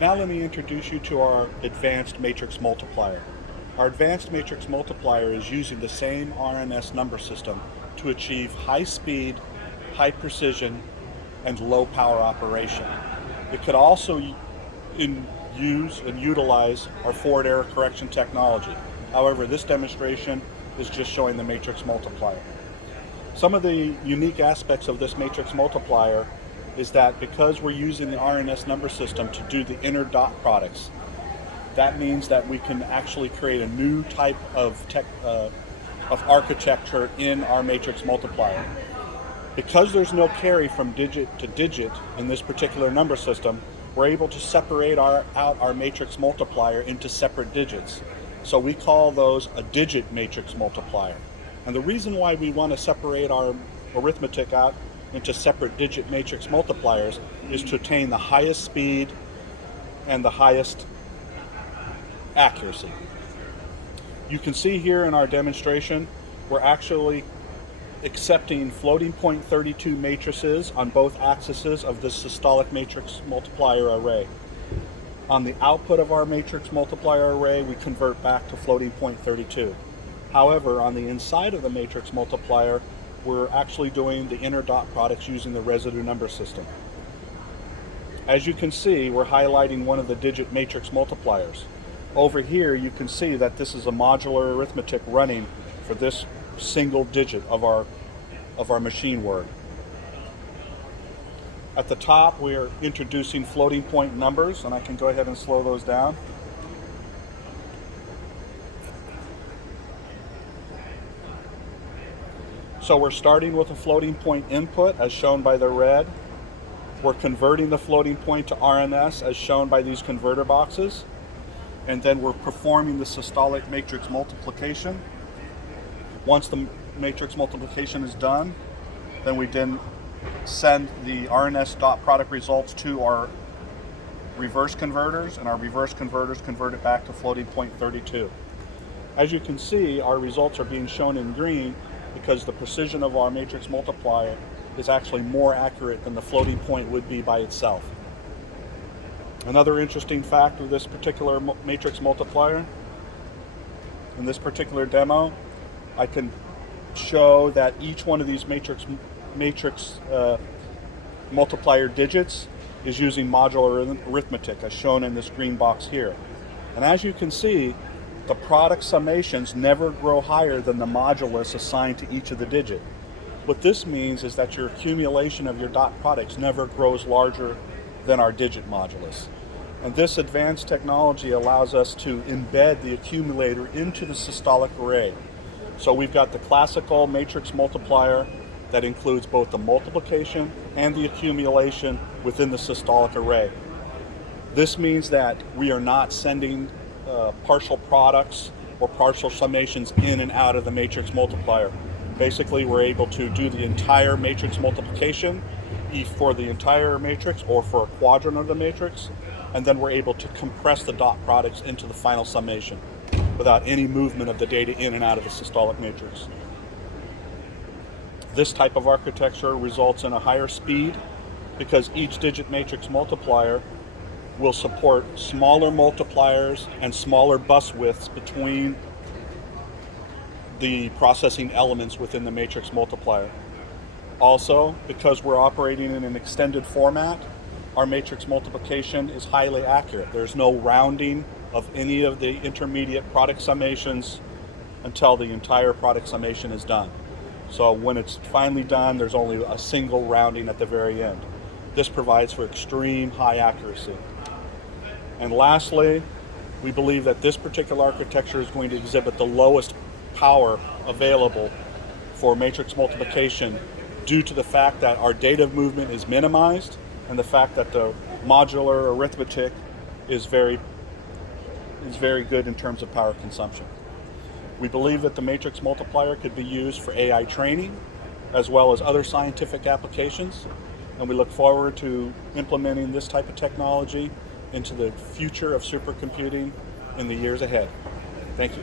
Now let me introduce you to our advanced matrix multiplier. Our advanced matrix multiplier is using the same RNS number system to achieve high speed, high precision, and low power operation. It could also use and utilize our forward error correction technology. However, this demonstration is just showing the matrix multiplier. Some of the unique aspects of this matrix multiplier is that because we're using the RNS number system to do the inner dot products, that means that we can actually create a new type of architecture in our matrix multiplier. Because there's no carry from digit to digit in this particular number system, we're able to separate out our matrix multiplier into separate digits. So we call those a digit matrix multiplier. And the reason why we want to separate our arithmetic out into separate digit matrix multipliers is to attain the highest speed and the highest accuracy. You can see here in our demonstration, we're actually accepting floating point 32 matrices on both axes of this systolic matrix multiplier array. On the output of our matrix multiplier array, we convert back to floating point 32. However, on the inside of the matrix multiplier, we're actually doing the inner dot products using the residue number system. As you can see, we're highlighting one of the digit matrix multipliers. Over here, you can see that this is a modular arithmetic running for this single digit of our machine word. At the top, we are introducing floating point numbers, and I can go ahead and slow those down. So we're starting with a floating point input, as shown by the red. We're converting the floating point to RNS, as shown by these converter boxes. And then we're performing the systolic matrix multiplication. Once the matrix multiplication is done, then we send the RNS dot product results to our reverse converters, and our reverse converters convert it back to floating point 32. As you can see, our results are being shown in green because the precision of our matrix multiplier is actually more accurate than the floating point would be by itself. Another interesting fact of this particular matrix multiplier, in this particular demo, I can show that each one of these matrix multiplier digits is using modular arithmetic, as shown in this green box here. And as you can see, the product summations never grow higher than the modulus assigned to each of the digit. What this means is that your accumulation of your dot products never grows larger than our digit modulus. And this advanced technology allows us to embed the accumulator into the systolic array. So we've got the classical matrix multiplier that includes both the multiplication and the accumulation within the systolic array. This means that we are not sending partial products or partial summations in and out of the matrix multiplier. Basically, we're able to do the entire matrix multiplication for the entire matrix or for a quadrant of the matrix, and then we're able to compress the dot products into the final summation without any movement of the data in and out of the systolic matrix. This type of architecture results in a higher speed because each digit matrix multiplier will support smaller multipliers and smaller bus widths between the processing elements within the matrix multiplier. Also, because we're operating in an extended format, our matrix multiplication is highly accurate. There's no rounding of any of the intermediate product summations until the entire product summation is done. So when it's finally done, there's only a single rounding at the very end. This provides for extreme high accuracy. And lastly, we believe that this particular architecture is going to exhibit the lowest power available for matrix multiplication due to the fact that our data movement is minimized and the fact that the modular arithmetic is very good in terms of power consumption. We believe that the matrix multiplier could be used for AI training as well as other scientific applications, and we look forward to implementing this type of technology into the future of supercomputing in the years ahead. Thank you.